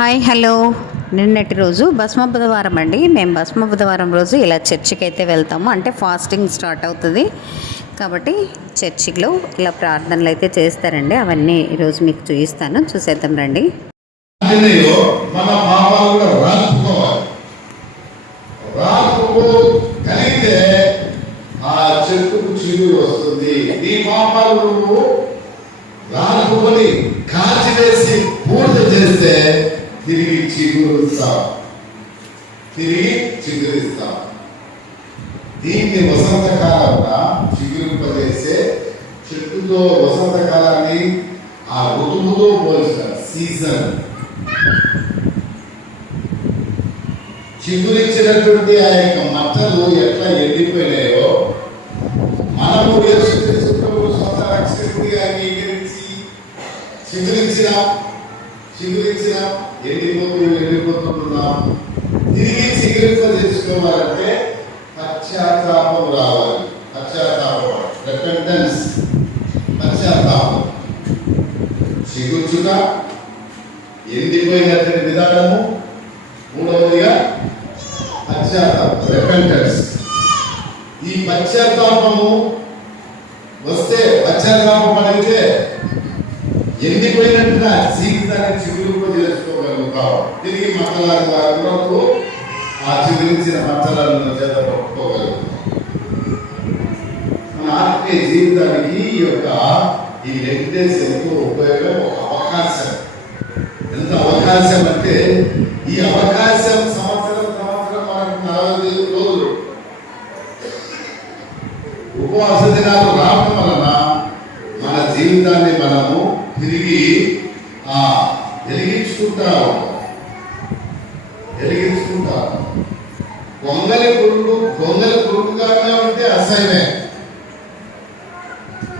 Hi hello. నిన్నటి రోజు భస్మ బుధవారం అండి. మేము భస్మ బుధవారం రోజు ఇలా చర్చికి అయితే వెళ్తాము. అంటే ఫాస్టింగ్ స్టార్ట్ అవుతుంది కాబట్టి చర్చిలో ఇలా ప్రార్థనలు అయితే చేస్తారండి. అవన్నీ ఈరోజు మీకు చూపిస్తాను, చూసేద్దాం రండి. మన పాపాలు కూడా రాసుకోవాలి. రాసుకోగలిగితే ఆ చెట్టుకు చిగురు వస్తుంది. నీ పాపాలు నువ్వు రాసుకొని కాల్చివేసి పూజ చేస్తే తిరిగి చిగురుస్తావు, తిరిగి చిగురిస్తావు. దీన్ని వసంతకాలంగా చిగురింపజేసే చెట్టుతో వసంతకాలాన్ని ఆ ఋతువుతో పోల్చారు. సీజన్ చిగురించినటువంటి ఆ యొక్క మట్టలు ఎట్లా ఎండిపోయినాయో మనము స్వంత రక్షకుడిగా అంగీకరించి చిగురించిన ఎండిపోతున్నాం. తిరిగి చిగురింపజేసుకోవాలంటే పశ్చాత్తాపం రావాలి. రిపెంటెన్స్, పశ్చాత్తాపం. చిగుర్చుట, ఎండిపోయినటువంటి విధానము. మూడవదిగా పశ్చాత్తాపం, రిపెంటెన్స్. ఈ పశ్చాత్తాపము వస్తే, పశ్చాత్తాపం పడితే ఎండిపోయినట్టుగా జీవితాన్ని చిగురుకు చేసుకోగలుగుతాం. తిరిగి మచ్చలాది వరకు ఆ చిగురించిన మచ్చలను చేత పట్టుకోగలుగుతాం. మన ఆత్మీయ జీవితానికి ఈ లెక్టేస్ ఎంతో ఉపయోగం. ఒక అవకాశం, ఎంత అవకాశం అంటే ఈ అవకాశం సంవత్సరం మనకు 40 రోజులు ఉపవాస దినాలు రావడం వలన మన జీవితాన్ని మనము తిరిగి వెలిగించుకుంటాం. గొంగలి పురుగుగానే ఉంటే అసహ్యమే.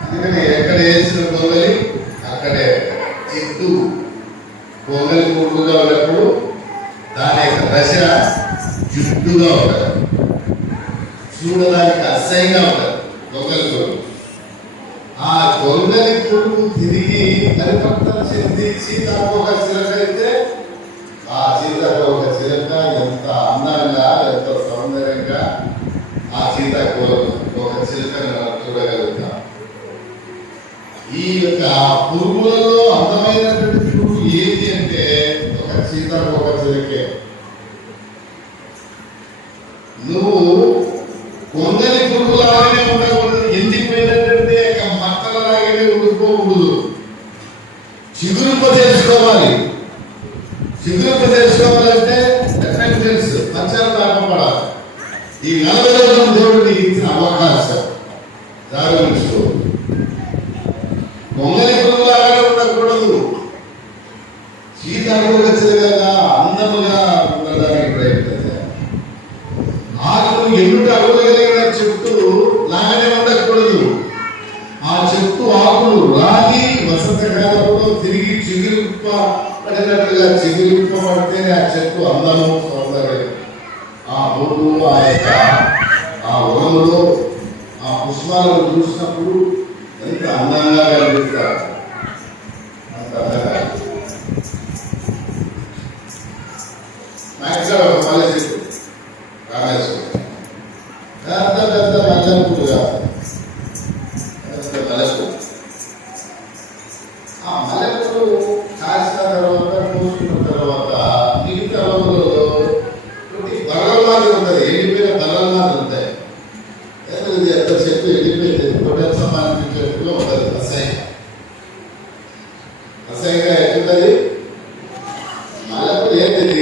అందుకని ఎక్కడ వేసిన గొంగలి అక్కడే జిడ్డు. గొంగలి పురుగుగా ఉన్నప్పుడు దాని యొక్క దశ జిడ్డుగా ఉంటుంది, చూడడానికి అసహ్యంగా ఉంటుంది గొంగలి పురుగు. ఆ గొంగలి పురుగు తిరిగి పరిపక్వత చెంది సీతాకోక చిలక అయితే ఆ సీతాకోక చిలక ఎంత అందంగా, ఎంత సౌందర్యంగా ఆ సీతాకోక చిలకను మనం చూడగలుగుతాం. ఈ యొక్క పురుగులలో అందమైనటువంటి పురుగు ఏది అంటే ఒక సీతాకోక చిలకే. నువ్వు గొంగలి పురుగు లాగానే ఉండకూడదు, ఎండిపోయినటువంటి మట్టలలాగానే ఉండిపోకూడదు. చిగురింపజేసుకోవాలంటే రిపెంటెన్స్, పశ్చాత్తాపపడాలి. ఈ 40 రోజుల దేవుడు నీకు ఇచ్చిన అవకాశం జాగ్రత్త. గొంగలి పురుగు లాగానే ఉండకూడదు, సీతాకోక చిలుకగా అందముగా ఉండడానికి ప్రయత్నించాలి. ఆకులు ఎన్నుట అగులగలిగిన చెట్టు లాగానే ఉండకూడదు. ఆ చెట్టు ఆకులు రాగి వసంతకాలంలో తిరిగి చిగురింపబడినట్లుగా చిగురింపబడితేనే ఆ చెట్టు అందము, సౌందర్యం. ఆ బొడ్డు, ఆ వనములో ఆ పుష్పాలను చూసినప్పుడు ఎంత అందంగా కనిపిస్తారు. అంత అందంగా ఒక మల్లె చెట్టు రామేశ్వరం, పెద్ద పెద్ద మల్లెపూలుగా మల్లెపూలు. ఆ మల్లెపూలు కాసిన తర్వాత, పూసుకున్న తర్వాత మిగతా రోజులలో బల్లల్లాగా ఉంటుంది, ఎండిపోయిన బల్లల్లాగా ఉంటాయి. ఇది ఎంత చెట్టు ఎండిపోయింది, పొట్టెల సంబంధించిన చెట్టులో ఉంటుంది. అసహ్యంగా ఎట్లుంటుంది మల్లెపూలు. ఏంటిది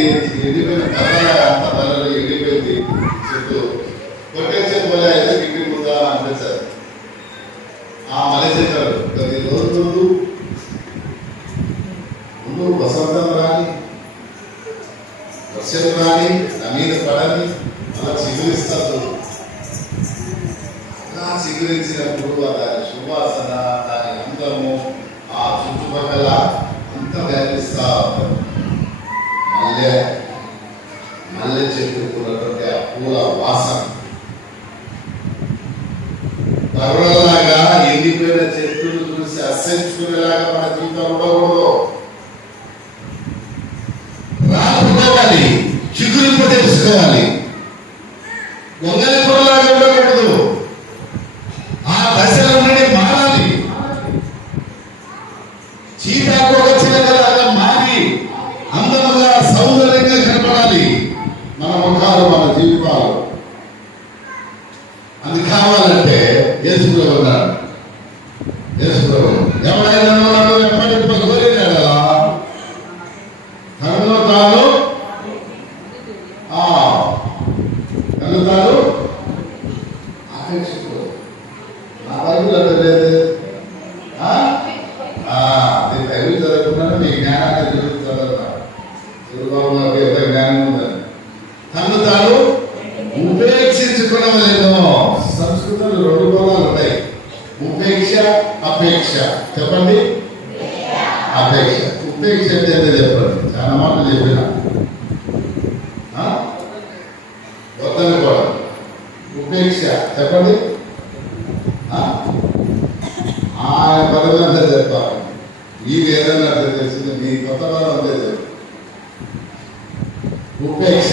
ఎండిపోయిన బల్ల, అంత బల్లలు ఎండిపోయింది చెట్టు. పొట్టెల చెట్టు వల్ల అయితే గిడ్డి ముందా అనిపించారు. ఆ మల్లె చెట్టు 10 రోజులు ముందు వసంతం రాని, వర్షం రాని, నా మీద పడని, అలా చిగురిస్తారు. అలా చిగురించినప్పుడు దాని సువాసన, దాని అందము ఆ చుట్టుపక్కల అంత వ్యాపిస్తా ఉంటుంది. మల్లె చెట్టుకున్నటువంటి ఆ పూల వాసన బర్రలాగా ఎండిపోయిన చెట్టును చూసి అసహించుకునేలాగా మన జీవితం ఉండకూడదు. మారాలి, చిగురింపు తెలుసుకోవాలి. వంగలి పొరలాగా ఉండకూడదు. ఆ దశలో నుండి మారాలి. చీతాకోక చిలకలాగా మారి అందముగా సౌందర్యంగా కనపడాలి మన ముఖాలు, మన జీవితాలు. అది కావాలంటే యేసుప్రభు అన్నాడు. యేసుప్రభు ఎవరైనా నన్ను ఎప్పటికీ కోరినాడా తనలో తాను తను తాను ఆకర్షించుకో. నా బైబిల్ అంటే లేదు. నేను బైబిల్ చదువుకున్నాను, మీ జ్ఞానాన్ని చదువుతున్నాను. చదువుబాబు నాకు ఎంత జ్ఞానం ఉందని. తను తాను ఉపేక్షించుకునవలేను. సంస్కృతంలో 2 పదాలు ఉంటాయి, ఉపేక్ష, అపేక్ష. చెప్పండి. అపేక్ష. ఉపేక్ష అంటే ఏంటో చెప్పండి. చాలా మాటలు చెప్పిన వద్దని కూడా. ఉపేక్ష చెప్పండి. ఆ పదవి అంతా చెప్పాలి. మీకు ఏదన్నా తెలిసింది, మీ కొత్త పదం అంతే చెప్పాలి. ఉపేక్ష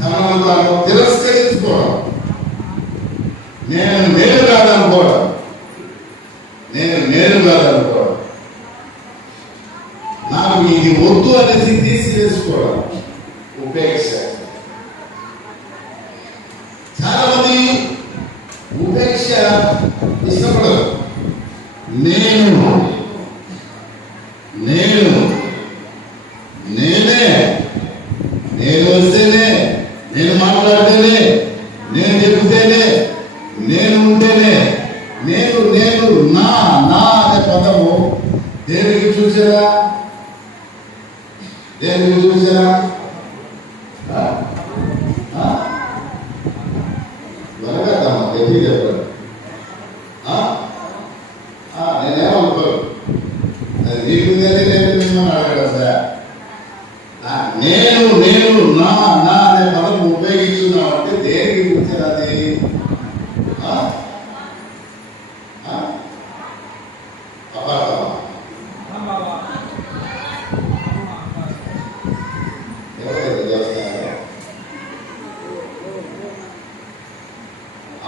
తనను తాను తిరస్కరించుకోవడం. నేను కాదనుకోవడం. నేను కాదనుకోవడం. నాకు ఇది వద్దు అనేది తీసివేసుకోవడం ఉపేక్ష. చాలా మంది ఉపేక్ష ఇష్టపడరు. నేను వస్తేనే, నేను మాట్లాడితేనే, నేను చెబితేనే, నేను ఉంటేనే, నేను నా అనే పదము దేనికి చూసారా? దేనికి చూసారా? వెనకమ్మా గట్టి చెప్పారు. నేనేమనుకోను, అది నీకుందని నేను మిమ్మల్ని అడగడం సార్. నేను నా అనే పదం ఉపయోగించున్నామంటే దేనికి చూసారు? అది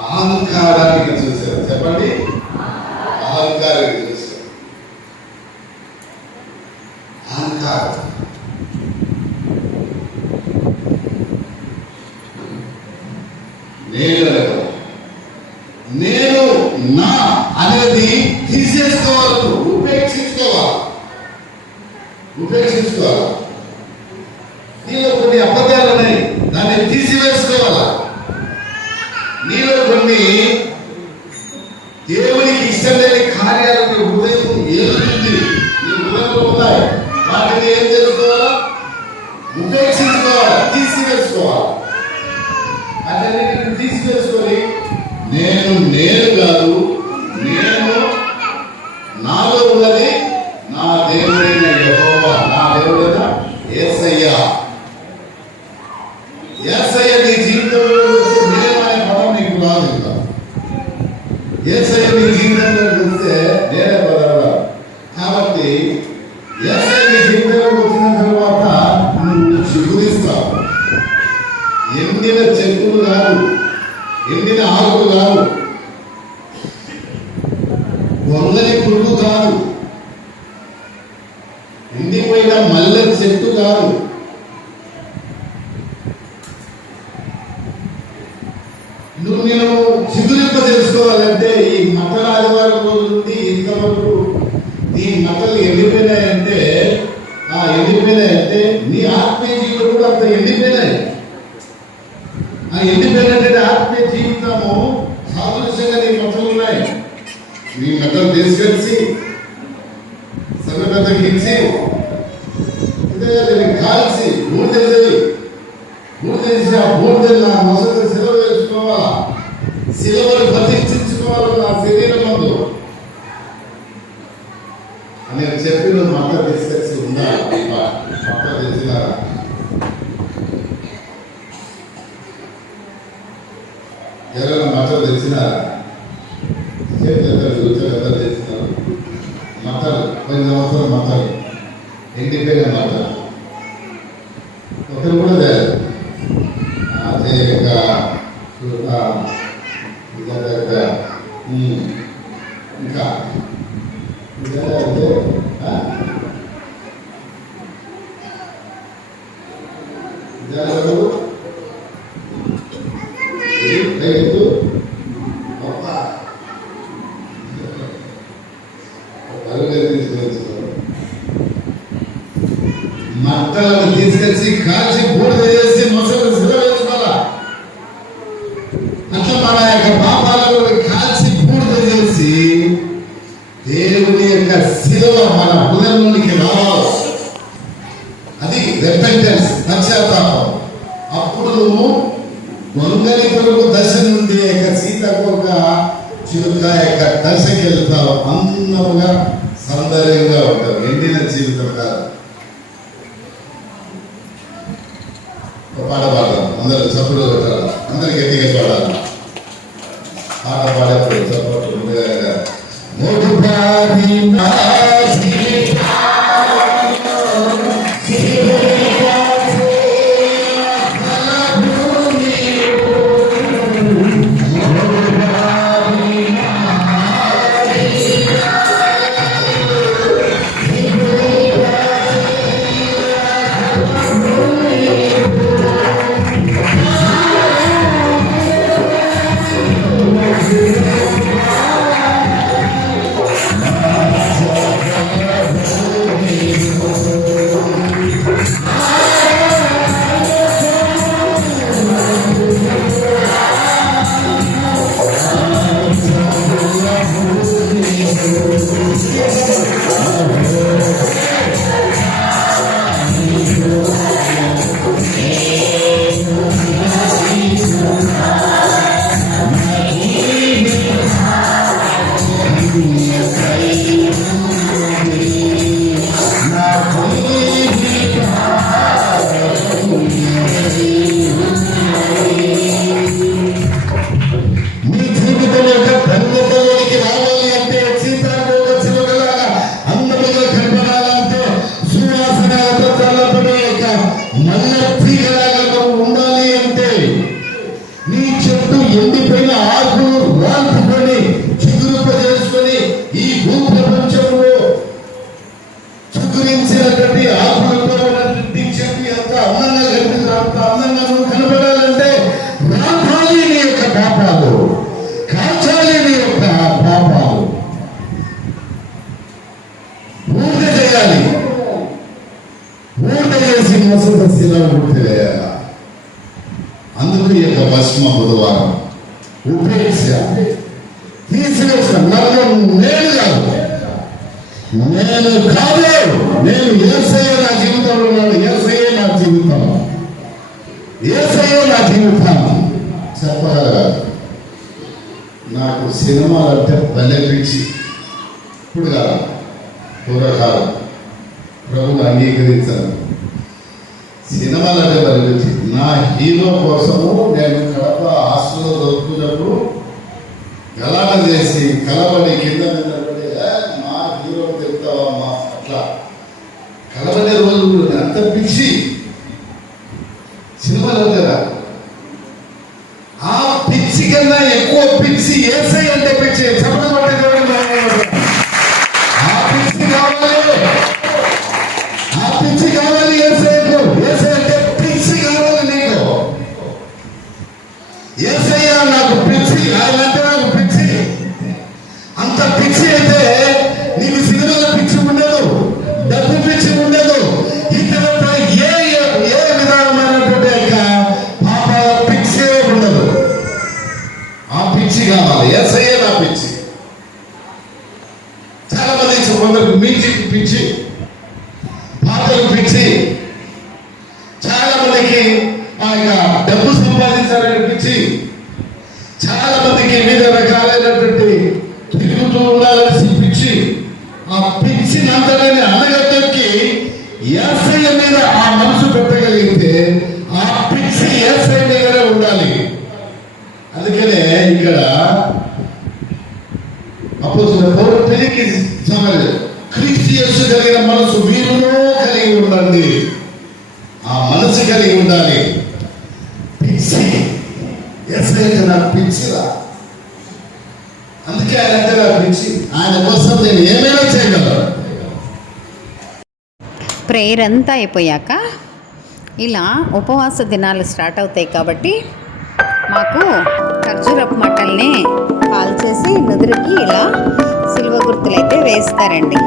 అహంకారానికి చూసారు. చెప్పండి. అహంకారానికి చూసారు. అహంకారం నేను నా అనేది తీసేసుకోవాలి, ఉపేక్షించుకోవాలి. నీలో కొన్ని అబద్ధాలు ఉన్నాయి, దాన్ని తీసివేసుకోవాలా. నీలో కొన్ని దేవునికి ఇష్టం లేని కార్యాలు నీ హృదయం ఏలుతుంది, నీ హృదయంలో ఉన్నాయి. వాటిని ఏం చేసుకోవాలా? ఉపేక్షించుకోవాలా, తీసివేసుకోవాలి. అన్నిటిని తీసివేసుకొని నేను కాదు, నేను నాలో ఉన్నది నా దేవుడైన యెహోవా, నా దేవుడైన యేసయ్య. యేసయ్య నీ జీవితంలో వస్తే నేను అనే పదం నీకు రాదు. ఇంకా యేసయ్య నీ జీవితంలో వస్తే నేనే పదం రాదు. కాబట్టి యేసయ్య నీ జీవితంలోకి వచ్చిన తర్వాత నువ్వు చిగురిస్తావు. ఎండిన చెట్టులు కాదు, ఎండిన ఆకులు కాదు, వంగని పురుగు కాదు, ఎండిపోయిన మల్లె చెట్టు కాదు. నేను చిగురింప తెలుసుకోవాలంటే ఈ మట్టల ఆదివారం రోజు నుండి ఇంతవరకు నీ మట్టలు ఎండిపోయినాయంటే నీ ఆత్మీయ జీవితం కూడా అంత ఎండిపోయినాయి. ఆ ఎండిపోయినటువంటి ఆత్మీయ జీవితము సాదృశ్యంగా నీ మట్టలు ఉన్నాయి. నీ మట్టలు తీసుకొచ్చి సగపెద్దకి ఇచ్చి కాల్చి బూడిదేసి ఆ బూడిద నా మొసలు సెలవు వేసుకోవాలా, శిలవలు ప్రతిష్ఠించుకోవాలి నా శరీరం మందు అని చెప్పి నువ్వు మట్ట తీసుకొచ్చి ఉండాలి. మట్ట తెచ్చినారా? ఎవరైనా మట్టలు తెచ్చినారా? చేతులు ఎక్కడ కూర్చొని ఎవరు తెచ్చినారు? మట్టలు కొంచెం కూడా లేదు. అదే ఇంకా ఇంకా మట్టలను తీసుకొచ్చి కాల్చి బూడిద చేసి మొసలు సిద్ధ వేసుకోవాలా. అట్లా మన యొక్క పాపాలను కాల్చి బూడిద చేసి దేవుని యొక్క శిలువ మన హృదయంలోనికి రావాలి. అది రెపెంటెన్స్, పశ్చాత్తాపం. అప్పుడు నువ్వు గొంగలి కొరకు దశ నుండి యొక్క సీతకొక చిలుక యొక్క దశకి వెళ్తావు. అందముగా సౌందర్యంగా ఉంటావు. ఎండిన జీవితం కాదు. పాట పాడదాం, అందరూ చప్పుడు కొట్టాలి, అందరు గట్టిగా పాడాలి. పాట పాడేప్పుడు చప్పట్లు ముందుగా ఎండిపోయిన ఆకులు రాల్పుకొని చిగురుపజేసుకొని ఈ భూప్రపంచంలో చిగురించినటువంటి ఆకులతో ఉన్నటువంటి చెట్టు ఎంత అందంగా కనిపిస్తుంది. అంత అందంగా నువ్వు కనబడాలంటే రాపాలి నీ యొక్క పాపాలు, కాల్చాలి నీ యొక్క పాపాలు, పూర్తి చేయాలి. పూర్తి చేసి మసూద శిలా పూర్తి చేయాలి. అందుకు ఈ యొక్క భస్మ బుధవారం ఉపేక్ష తీసివేసిన నమ్మకం నేను కాదు, నేను యేసయ్య నా జీవితంలో ఉన్నాడు. యేసయ్య నా జీవితం, యేసయ్య నా జీవితం చెప్పగలగాలి. నాకు సినిమాలు అంటే భలే పిచ్చి. ఇప్పుడు కాదు, పూర్వకాలం ప్రభుని అంగీకరించాను. సినిమాలు అంటే భలే పిచ్చి. నా హీరో కోసము నేను కడప హాస్టల్లో దొరుకుతున్నప్పుడు గలాట చేసి కలబడి కింద మీద పడి మా హీరో చెప్తావా మా అట్లా కలబడే రోజులు అంత పిచ్చి సినిమాలు కదా. ఆ పిచ్చి కన్నా ఎక్కువ పిచ్చి యేసై అంటే పిచ్చి. చెప్పడం ఆ పిచ్చి కావాలి, ఆ పిచ్చి కావాలి యేసయ్యకు. యేసయ్య అంటే పిచ్చి కావాలి నీకు. యేసయ్య నాకు పిచ్చి, ఆయన అంటే నాకు పిచ్చి. అంత పిచ్చి అయితే నీకు సినిమాల పిచ్చి ఉండదు, డబ్బు పిచ్చి ఉండదు, ఇతర ఏ విధానమైనటువంటి పాపాల పిచ్చి ఉండదు. ఆ పిచ్చి కావాలి. యేసయ్య నా పిచ్చి. చాలా మంది కొందరికి మ్యూజిక్ పిచ్చి, పాటలు పిచ్చి, చాలా మందికి డబ్బు సంపాదించాలని పిచ్చి, చాలా మందికి వివిధ రకాలైనటువంటి తిరుగుతూ ఉండాలని పిచ్చి. ఆ పిచ్చినంతని అనగతొక్కి యేసయ్య మీద ఆ మనసు పెట్టగలిగితే ఆ పిచ్చి యేసయ్య మీదనే ఉండాలి. అందుకనే ఇక్కడ అపోస్తలుడైన పౌలు పెరిగి క్రీస్తు యేసు కలిగిన మనసు మీరును కలిగి ఉండండి. ఆ మనసు కలిగి ఉండాలి. ఏమైనా చేయగలరు. ప్రేయర్ అంతా అయిపోయాక ఇలా ఉపవాస దినాలు స్టార్ట్ అవుతాయి కాబట్టి మాకు ఖర్జూరపు మట్టల్ని కాల్చేసి నుదురికి ఇలా సిలువ గుర్తులు అయితే వేస్తారండి.